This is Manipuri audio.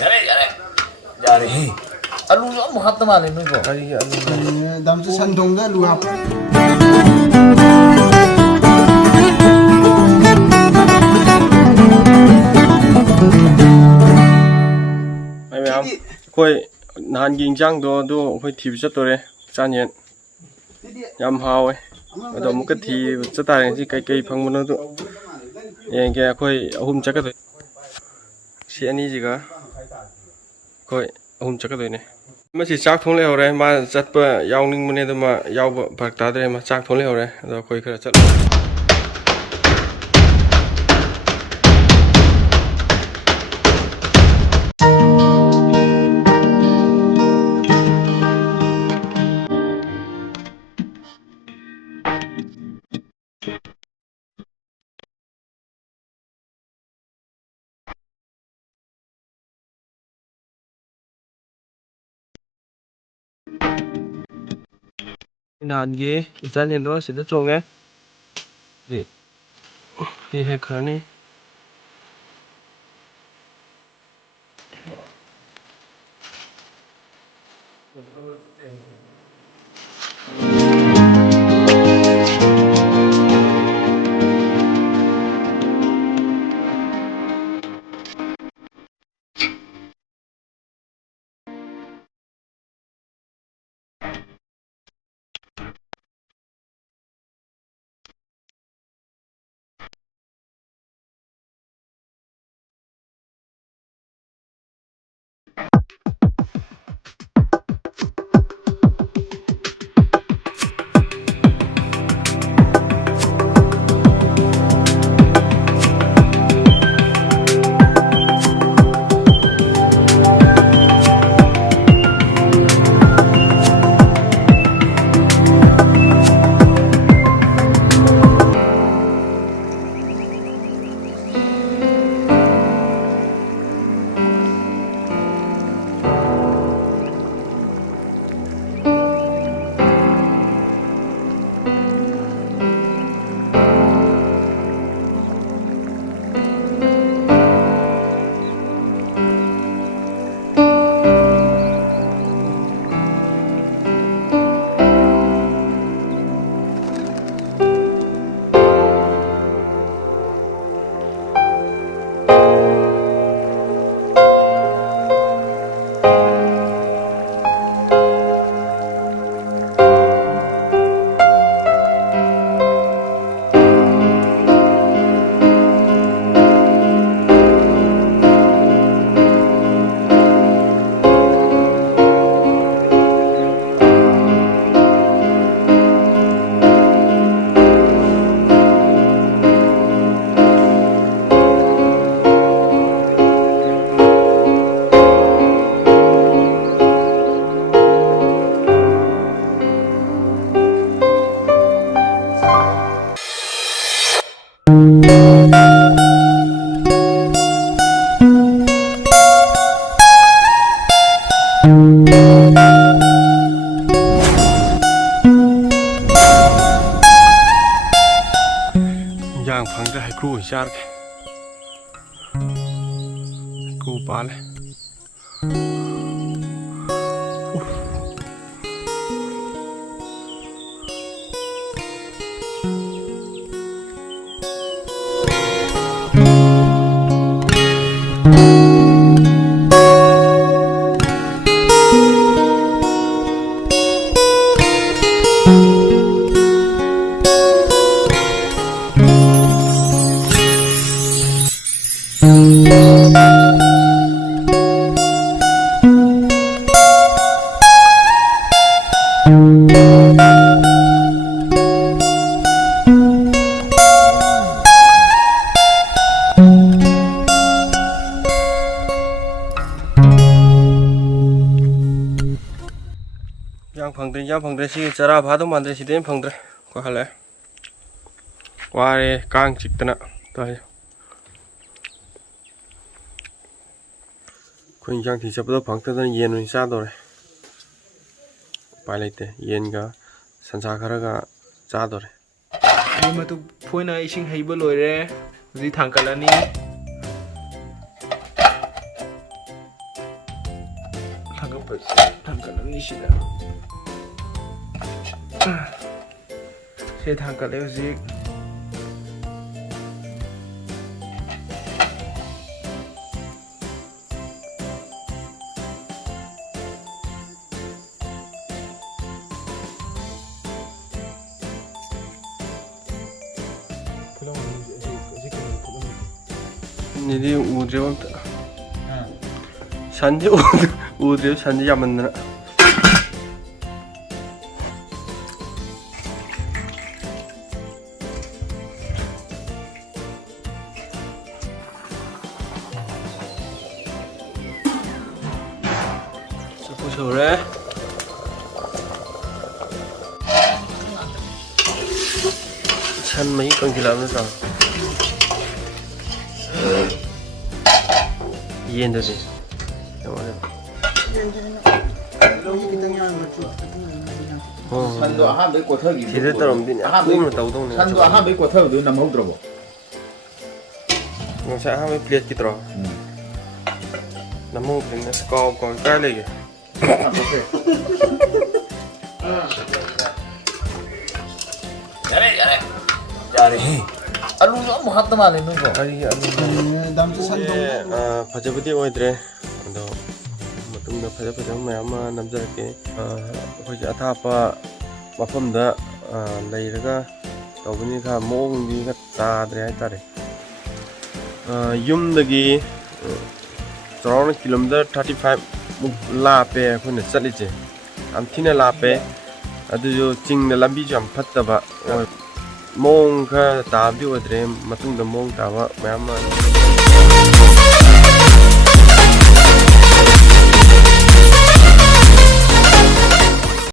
야래 알루 너무 합다만 했는 거 아니 아니 남자 산동자 루합 mayam khoi nan ging jang do khoi thi chat tore chan yen yam hawe ado mu ka thi cha ta si kai kai phang mun do yen ke khoi ahum cha ka do si ani ji ga khoi ahum cha ka do ne ma si chak thong le hore ma chat pa yaw ning mun ne do ma yaw phak ta de ma chak thong le hore ado khoi khara chat nan ge chan yen do si da chong e đi đi hay khởi đi giang phang ra hay khu char ke khu pa le giang phang de si chara bha do man de si den phang de ko hale wa re kang chik tana to kun giang thì sắp tới phẳng tới yen rồi sao rồi phải lấy thế yen cả sẵn sàng khá là cha rồi nhưng mà tụi phôi này sinh hay bơi lội đấy gì thằng cả là ní ꯊꯥꯡꯀꯠꯂꯅꯤ ꯁꯤꯗ ꯁꯤ ꯊꯥꯡꯀꯠꯂꯦ ꯍꯧꯖꯤꯛ 니네 우드레 산지 우드레 산지 야만나 보셔래 산 mấy con thì làm nó sao yên rồi đi 산도 아함에 꼬터기. 기대 따라오면 꿈을 따고 동네 산도 아함에 꼬터기 너 못 들어보. sẽ hai plate kia rồi nằm mông thì nó có cái này kìa 잘해. 알루 너무 핫도만 있는 거. 아니 파자부디 오이드래 너 뭐좀 파자부디 mayam 남자게 거기 아타파 마품다 레이르가 더보니까 몽디가 따드래 할따래 yumdagi around kilometer 35 lape khune chalije amthina lape adu jo chingda lambi jam phattaba mong kha tabu odre matungda mong tawa mayam